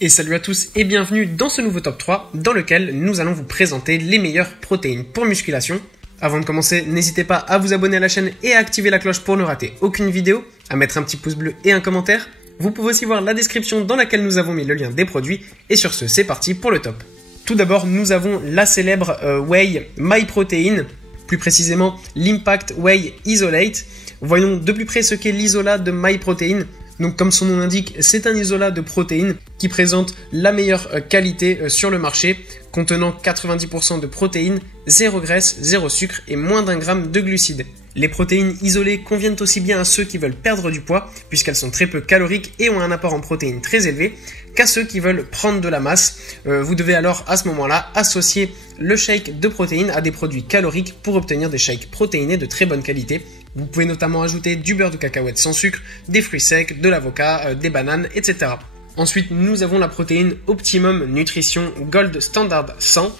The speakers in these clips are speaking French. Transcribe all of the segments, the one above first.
Et salut à tous et bienvenue dans ce nouveau top 3 dans lequel nous allons vous présenter les meilleures protéines pour musculation. Avant de commencer, n'hésitez pas à vous abonner à la chaîne et à activer la cloche pour ne rater aucune vidéo, à mettre un petit pouce bleu et un commentaire. Vous pouvez aussi voir la description dans laquelle nous avons mis le lien des produits. Et sur ce, c'est parti pour le top. Tout d'abord, nous avons la célèbre Whey MyProtein, plus précisément l'Impact Whey Isolate. Voyons de plus près ce qu'est l'isolat de MyProtein. Donc comme son nom l'indique, c'est un isolat de protéines qui présente la meilleure qualité sur le marché, contenant 90% de protéines, 0 graisse, 0 sucre et moins d'1 gramme de glucides. Les protéines isolées conviennent aussi bien à ceux qui veulent perdre du poids, puisqu'elles sont très peu caloriques et ont un apport en protéines très élevé, qu'à ceux qui veulent prendre de la masse. Vous devez alors à ce moment-là associer le shake de protéines à des produits caloriques pour obtenir des shakes protéinés de très bonne qualité. Vous pouvez notamment ajouter du beurre de cacahuète sans sucre, des fruits secs, de l'avocat, des bananes, etc. Ensuite, nous avons la protéine Optimum Nutrition Gold Standard 100.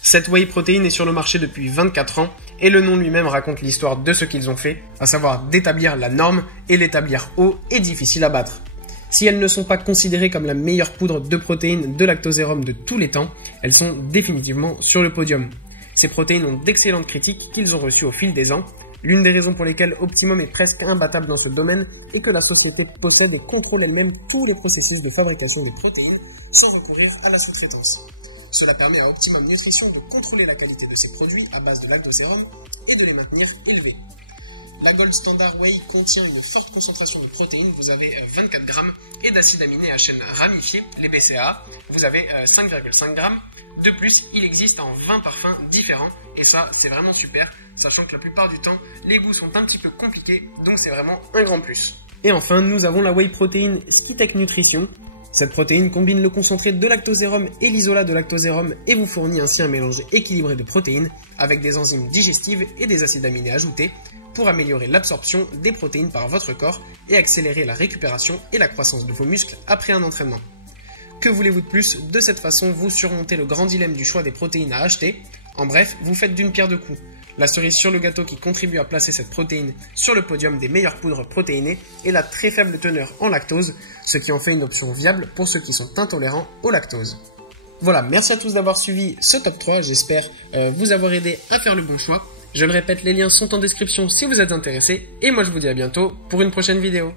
Cette whey protéine est sur le marché depuis 24 ans et le nom lui-même raconte l'histoire de ce qu'ils ont fait, à savoir d'établir la norme et l'établir haut et difficile à battre. Si elles ne sont pas considérées comme la meilleure poudre de protéines de lactosérum de tous les temps, elles sont définitivement sur le podium. Ces protéines ont d'excellentes critiques qu'ils ont reçues au fil des ans. L'une des raisons pour lesquelles Optimum est presque imbattable dans ce domaine est que la société possède et contrôle elle-même tous les processus de fabrication des protéines sans recourir à la sous-traitance. Cela permet à Optimum Nutrition de contrôler la qualité de ses produits à base de lactosérum et de les maintenir élevés. La Gold Standard Whey contient une forte concentration de protéines, vous avez 24 grammes, et d'acides aminés à chaîne ramifiée, les BCAA, vous avez 5,5 grammes. De plus, il existe en 20 parfums différents, et ça c'est vraiment super, sachant que la plupart du temps, les goûts sont un petit peu compliqués, donc c'est vraiment un grand plus. Et enfin, nous avons la Whey Protein Skitech Nutrition. Cette protéine combine le concentré de lactosérum et l'isolat de lactosérum et vous fournit ainsi un mélange équilibré de protéines avec des enzymes digestives et des acides aminés ajoutés pour améliorer l'absorption des protéines par votre corps et accélérer la récupération et la croissance de vos muscles après un entraînement. Que voulez-vous de plus? De cette façon, vous surmontez le grand dilemme du choix des protéines à acheter. En bref, vous faites d'une pierre deux coups. La cerise sur le gâteau qui contribue à placer cette protéine sur le podium des meilleures poudres protéinées est la très faible teneur en lactose, ce qui en fait une option viable pour ceux qui sont intolérants au lactose. Voilà, merci à tous d'avoir suivi ce top 3, j'espère vous avoir aidé à faire le bon choix. Je le répète, les liens sont en description si vous êtes intéressés, et moi je vous dis à bientôt pour une prochaine vidéo.